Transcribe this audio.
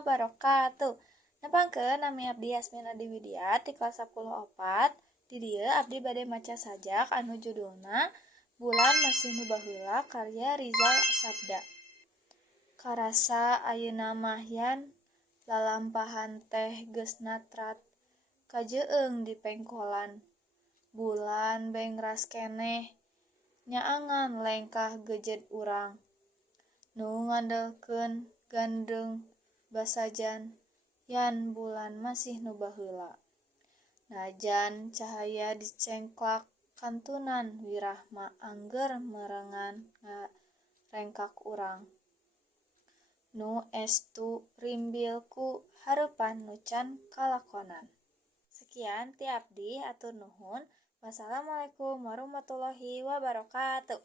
wabarakatuh. Nepangkeun nami abdi Yasmina Diwidiat di kelas 10 Di dieu abdi bade maca sajak anu judulna Bulan Masih Nu Baheula karya Rizal Sabda. Karasa ayeuna mah yan lalampahan teh geus natrat kajeueung di pengkolan. Bulan bengras keneh nyaangan lengkah gejed urang. Nu ngandelkeun gandeng basajan yan bulan masih nu baheula. Najan cahaya dicengklak kantunan wirahma angger merengan ngarengkak urang. Nu estu rimbil ku hareupan nu can kalakonan. Sekian ti abdi atur nuhun. Wassalamualaikum warahmatullahi wabarakatuh.